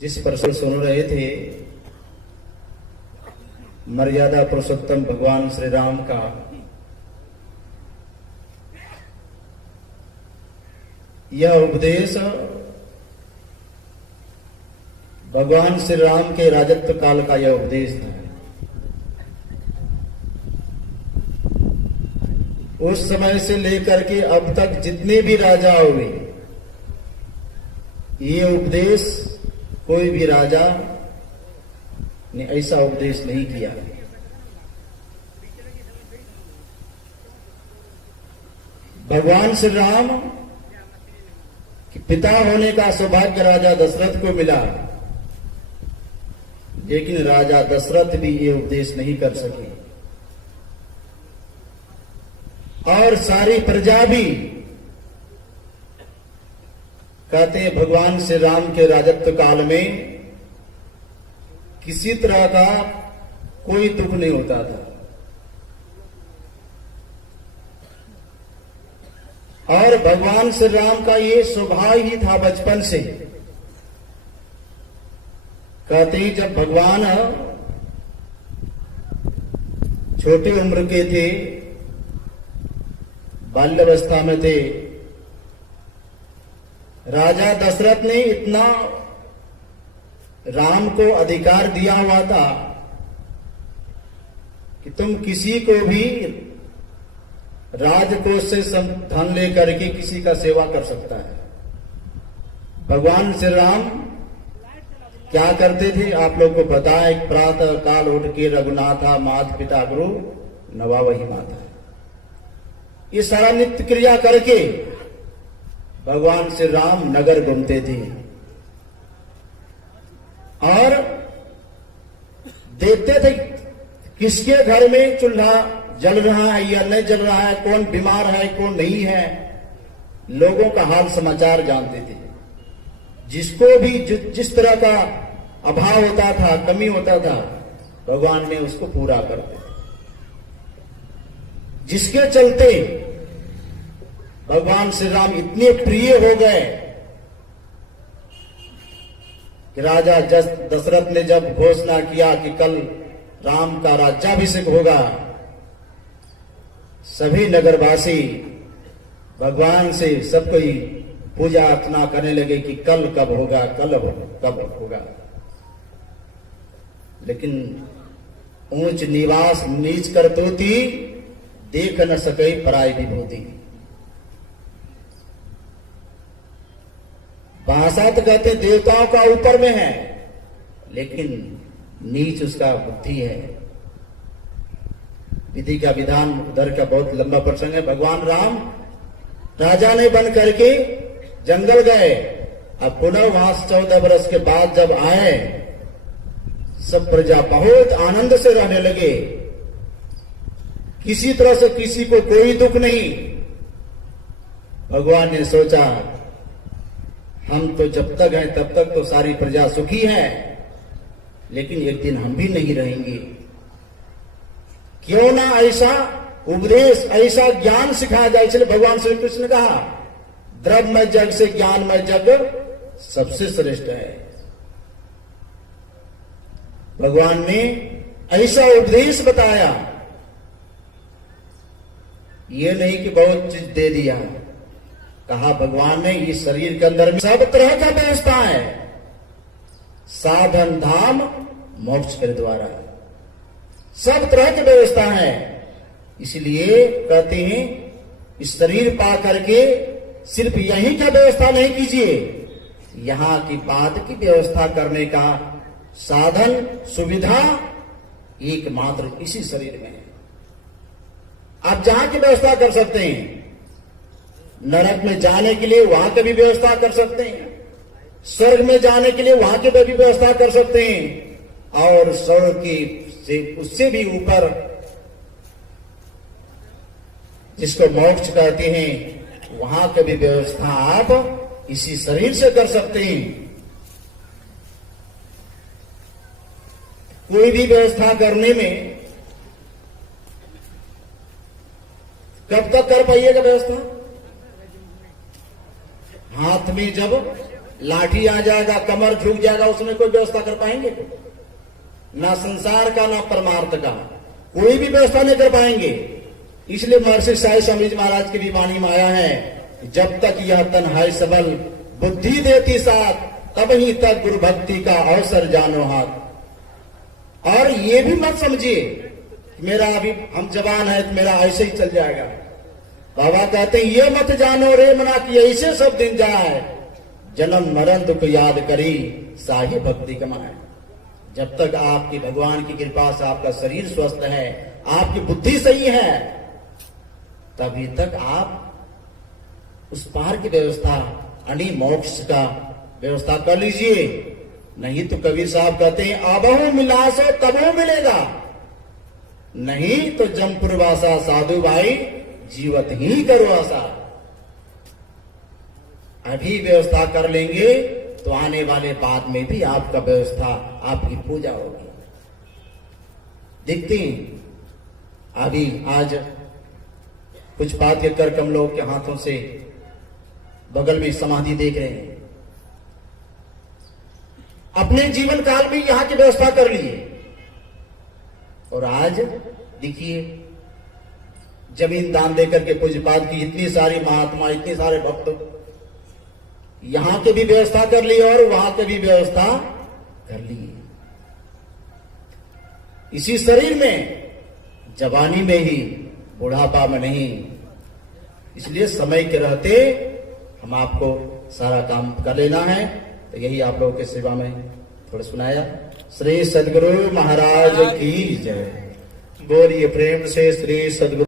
जिस प्रसंग सुन रहे थे मर्यादा पुरुषोत्तम भगवान श्री राम का, यह उपदेश भगवान श्री राम के राजत्व काल का यह उपदेश था। उस समय से लेकर के अब तक जितने भी राजा हुए, ये उपदेश कोई भी राजा ने ऐसा उपदेश नहीं किया। भगवान श्री राम के पिता होने का सौभाग्य राजा दशरथ को मिला, लेकिन राजा दशरथ भी ये उपदेश नहीं कर सके और सारी प्रजा भी कहते हैं भगवान श्री राम के राजत्व काल में किसी तरह का कोई दुख नहीं होता था। और भगवान श्री राम का ये स्वभाव ही था बचपन से। कहते हैं जब भगवान छोटी उम्र के थे, बाल्यावस्था में थे, राजा दशरथ ने इतना राम को अधिकार दिया हुआ था कि तुम किसी को भी राजकोष से धन लेकर के किसी का सेवा कर सकता है। भगवान श्री राम क्या करते थे आप लोग को पता है। प्रातः काल उठ के रघुनाथा मात पिता गुरु नवावही माता, ये सारा नित्य क्रिया करके भगवान श्री राम नगर घूमते थे और देखते थे किसके घर में चूल्हा जल रहा है या नहीं जल रहा है, कौन बीमार है कौन नहीं है, लोगों का हाल समाचार जानते थे। जिसको भी जिस तरह का अभाव होता था, कमी होता था, भगवान ने उसको पूरा करते थे। जिसके चलते भगवान श्री राम इतने प्रिय हो गए कि राजा दशरथ ने जब घोषणा किया कि कल राम का राज्याभिषेक होगा, सभी नगरवासी भगवान से सब कोई पूजा अर्चना करने लगे कि कल कब होगा, कब होगा। लेकिन ऊंच निवास नीच करतोती, देख न सके पराई विभूति। भाषा तो कहते देवताओं का ऊपर में है, लेकिन नीच उसका बुद्धि है। विधि का विधान उधर का बहुत लंबा प्रसंग है। भगवान राम राजा ने बन करके जंगल गए। अब पुनः वहां 14 वर्ष के बाद जब आए, सब प्रजा बहुत आनंद से रहने लगे। किसी तरह से किसी को कोई दुख नहीं। भगवान ने सोचा हम तो जब तक हैं तब तक तो सारी प्रजा सुखी है, लेकिन एक दिन हम भी नहीं रहेंगे। क्यों ना ऐसा उपदेश, ऐसा ज्ञान सिखाया जाए। इसलिए भगवान श्री कृष्ण ने कहा द्रव्यमय जग से ज्ञानमय जग सबसे श्रेष्ठ है। भगवान ने ऐसा उपदेश बताया, ये नहीं कि बहुत चीज दे दिया। कहा भगवान ने इस शरीर के अंदर में सब तरह का व्यवस्था है, साधन धाम मोक्ष के द्वारा सब तरह की व्यवस्था है। इसलिए कहते हैं इस शरीर पा करके सिर्फ यहीं का व्यवस्था नहीं कीजिए, यहां की बात की व्यवस्था करने का साधन सुविधा एकमात्र इसी शरीर में है। आप जहां की व्यवस्था कर सकते हैं, नरक में जाने के लिए वहां की भी व्यवस्था कर सकते हैं, स्वर्ग में जाने के लिए वहां की भी व्यवस्था कर सकते हैं, और स्वर्ग की से उससे भी ऊपर जिसको मोक्ष कहते हैं, वहां की भी व्यवस्था आप इसी शरीर से कर सकते हैं। कोई भी व्यवस्था करने में कब तक कर पाइएगा व्यवस्था? हाथ में जब लाठी आ जाएगा, कमर झुक जाएगा, उसमें कोई व्यवस्था कर पाएंगे? ना संसार का ना परमार्थ का कोई भी व्यवस्था नहीं कर पाएंगे। इसलिए महर्षि साई स्वामी जी महाराज की भी वाणी में आया है, जब तक यह तन है सबल, बुद्धि देती साथ, तब ही तक गुरु भक्ति का अवसर जानो हाथ। और ये भी मत समझिए मेरा अभी हम जवान है तो मेरा ऐसे ही चल जाएगा। बाबा कहते हैं ये मत जानो रे मना कि ऐसे सब दिन जाए, जन्म मरण दुख याद करी, साही भक्ति कमाए। जब तक आपकी भगवान की कृपा से आपका शरीर स्वस्थ है, आपकी बुद्धि सही है, तभी तक आप उस पार की व्यवस्था, अणि मोक्ष का व्यवस्था कर लीजिए। नहीं तो कबीर साहब कहते हैं अबहु मिलासो तबो मिलेगा, नहीं तो जमपुर वासा साधु भाई जीवत ही करो आशा। अभी व्यवस्था कर लेंगे तो आने वाले बाद में भी आपका व्यवस्था, आपकी पूजा होगी। देखते हैं अभी आज कुछ बात के कर हम लोग के हाथों से बगल में समाधि देख रहे हैं। अपने जीवन काल में यहां की व्यवस्था कर लिए और आज देखिए जमीन दान देकर के पूज्यपाद की इतनी सारी महात्मा, इतने सारे भक्त यहां के भी व्यवस्था कर ली और वहां के भी व्यवस्था कर ली। इसी शरीर में, जवानी में ही, बुढ़ापा में नहीं। इसलिए समय के रहते हम आपको सारा काम कर लेना है। तो यही आप लोगों की सेवा में थोड़ा सुनाया। श्री सद्गुरु महाराज की जय। बोलिए प्रेम से श्री सद्गुरु